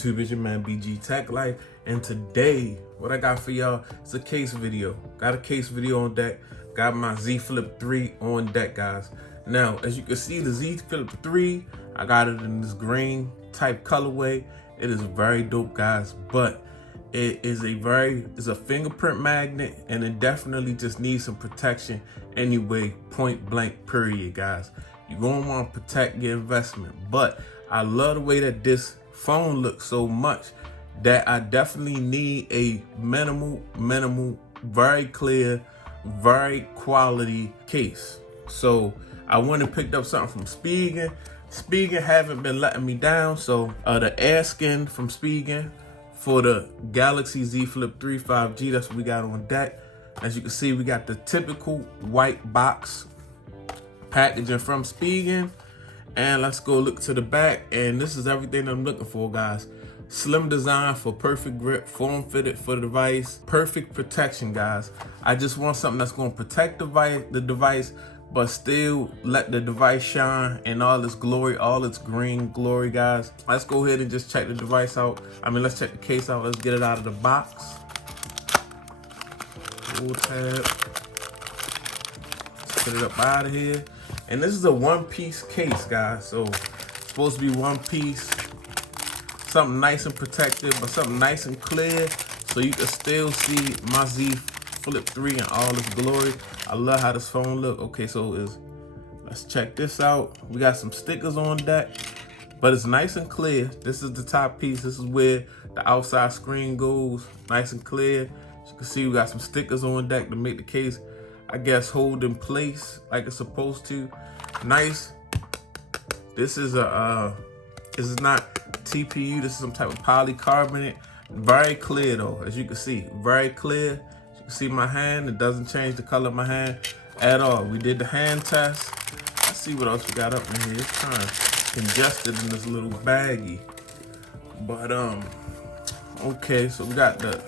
YouTube? It's your man BG Tech Life, and today what I got for y'all is a case video. Got a case video on deck. Got my Z Flip 3 on deck, guys. Now, as you can see, the Z Flip 3, I got it in this green type colorway. It is very dope, guys, but it's a fingerprint magnet, and it definitely just needs some protection anyway, point blank period, guys. You're gonna want to protect your investment, but I love the way that this phone looks so much that I definitely need a minimal, very clear, very quality case. So I went and picked up something from Spigen. Spigen haven't been letting me down, so the air skin from Spigen for the Galaxy Z Flip 3 5G, that's what we got on deck. As you can see, we got the typical white box packaging from Spigen. And let's go look to the back, and this is everything I'm looking for, guys. Slim design for perfect grip, form fitted for the device, perfect protection, guys. I just want something that's going to protect the device, but still let the device shine in all its glory, all its green glory, guys. Let's go ahead and just check the device out. Let's check the case out. Let's get it out of the box. Pull tab. Let's put it up out of here. And this is a one-piece case, guys. So it's supposed to be one piece, something nice and protected, but something nice and clear, so you can still see my Z Flip 3 in all its glory. I love how this phone look. Okay, so let's check this out. We got some stickers on deck, but it's nice and clear. This is the top piece. This is where the outside screen goes, nice and clear. As you can see, we got some stickers on deck to make the case, I guess, hold in place like it's supposed to. Nice. This is this is not TPU. This is some type of polycarbonate. Very clear though, as you can see, very clear. As you can see my hand, it doesn't change the color of my hand at all. We did the hand test. Let's see what else we got up in here. It's kind of congested in this little baggie. But okay, so we got the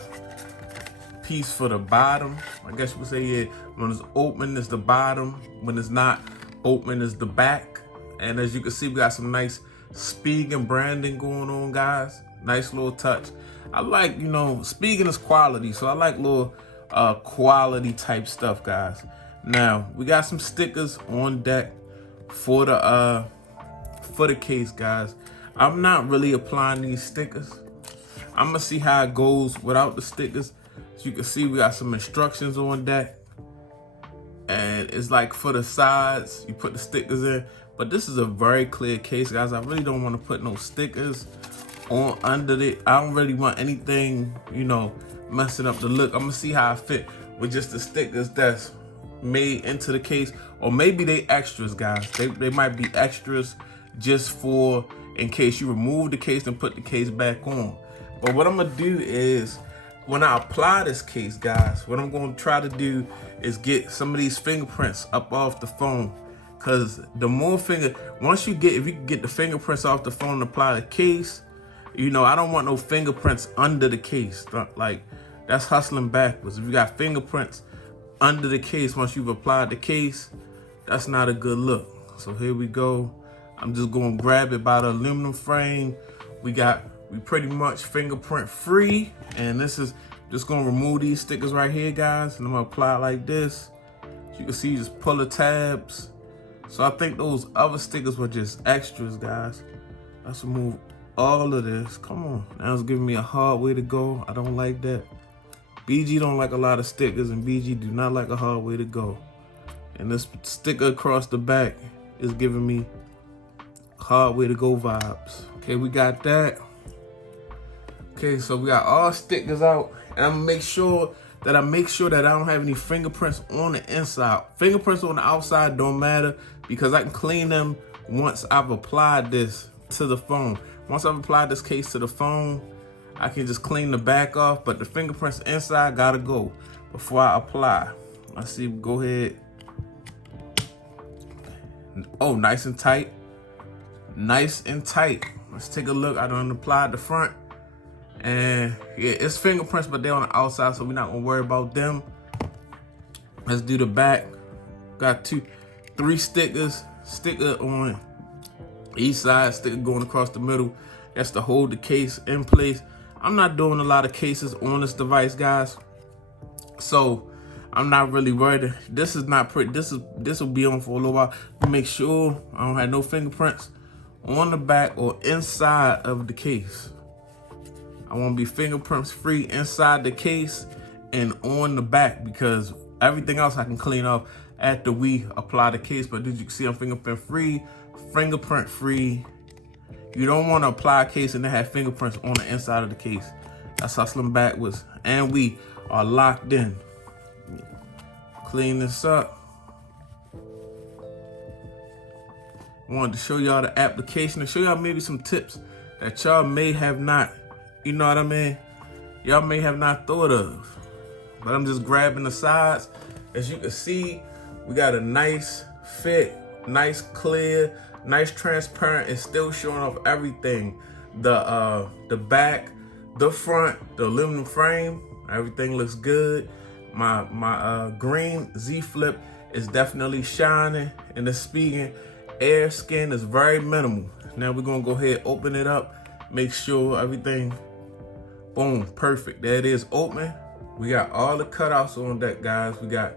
piece for the bottom. I guess you would say, yeah, when it's open is the bottom, when it's not open is the back. And as you can see, we got some nice Spigen branding going on, guys. Nice little touch. I like, Spigen is quality, so I like little quality type stuff, guys. Now we got some stickers on deck for the case, guys. I'm not really applying these stickers. I'm gonna see how it goes without the stickers. As you can see, we got some instructions on deck, and it's like for the sides, you put the stickers in. But this is a very clear case, guys. I really don't want to put no stickers on under it. I don't really want anything, messing up the look. I'm gonna see how I fit with just the stickers that's made into the case, or maybe they extras, guys. They might be extras just for in case you remove the case and put the case back on. But what I'm gonna do is, when I apply this case, guys, what I'm going to try to do is get some of these fingerprints up off the phone. Because the more if you can get the fingerprints off the phone and apply the case, I don't want no fingerprints under the case. Like, that's hustling backwards. If you got fingerprints under the case, once you've applied the case, that's not a good look. So here we go. I'm just going to grab it by the aluminum frame. We pretty much fingerprint free, and this is just gonna remove these stickers right here, guys, and I'm gonna apply it like this. As you can see, just pull the tabs. So I think those other stickers were just extras, guys. Let's remove all of this. Come on, now it's giving me a hard way to go. I don't like that. BG don't like a lot of stickers, and BG do not like a hard way to go. And this sticker across the back is giving me hard way to go vibes. Okay, we got that. Okay, so we got all stickers out, and I'm gonna make sure that I don't have any fingerprints on the inside. Fingerprints on the outside don't matter, because I can clean them once I've applied this to the phone. Once I've applied this case to the phone, I can just clean the back off, but the fingerprints inside gotta go before I apply. Let's see, go ahead. Oh, nice and tight. Nice and tight. Let's take a look. I done applied the front. And yeah, it's fingerprints, but they're on the outside, so we're not gonna worry about them. Let's do the back. Got three stickers. Sticker on each side, sticker going across the middle. That's to hold the case in place. I'm not doing a lot of cases on this device, guys, so I'm not really worried. This is not pretty. This will be on for a little while. Make sure I don't have no fingerprints on the back or inside of the case. I want to be fingerprints free inside the case and on the back, because everything else I can clean up after we apply the case. But as you can see, I'm fingerprint free, fingerprint free. You don't want to apply a case and then have fingerprints on the inside of the case. That's hustling backwards. And we are locked in. Clean this up. I wanted to show y'all the application and show y'all maybe some tips that y'all may have not, you know what I mean? Y'all may have not thought of. But I'm just grabbing the sides. As you can see, we got a nice fit, nice clear, nice transparent, and still showing off everything. The back, the front, the aluminum frame, everything looks good. My green Z Flip is definitely shining, and the Spigen air skin is very minimal. Now we're gonna go ahead, open it up, make sure everything, boom, perfect. There it is, open. We got all the cutouts on deck, guys. We got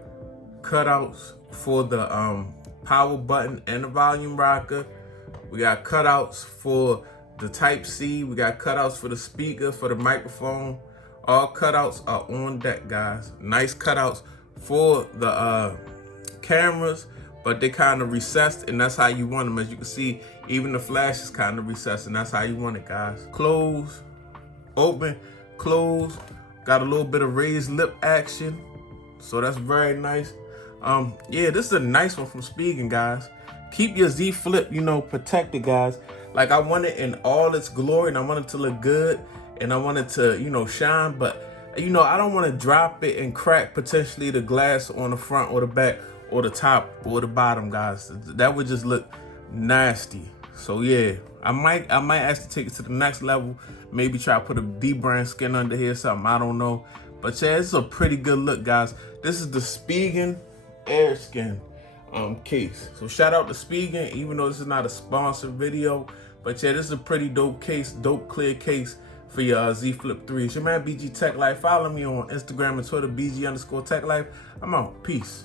cutouts for the power button and the volume rocker. We got cutouts for the Type-C. We got cutouts for the speaker, for the microphone. All cutouts are on deck, guys. Nice cutouts for the cameras, but they kind of recessed, and that's how you want them. As you can see, even the flash is kind of recessed, and that's how you want it, guys. Close, open, close. Got a little bit of raised lip action, so that's very nice. Yeah, this is a nice one from Spigen, guys. Keep your Z Flip, you know, protected, guys. Like, I want it in all its glory, and I want it to look good, and I want it to, you know, shine, but, you know, I don't want to drop it and crack potentially the glass on the front or the back or the top or the bottom, guys. That would just look nasty. So yeah, I might actually take it to the next level. Maybe try to put a D-brand skin under here, something, I don't know. But yeah, it's a pretty good look, guys. This is the Spigen Air Skin case. So shout out to Spigen, even though this is not a sponsored video. But yeah, this is a pretty dope case, dope clear case for your Z Flip 3. It's your man BG Tech Life. Follow me on Instagram and Twitter, BG_Tech Life. I'm out. Peace.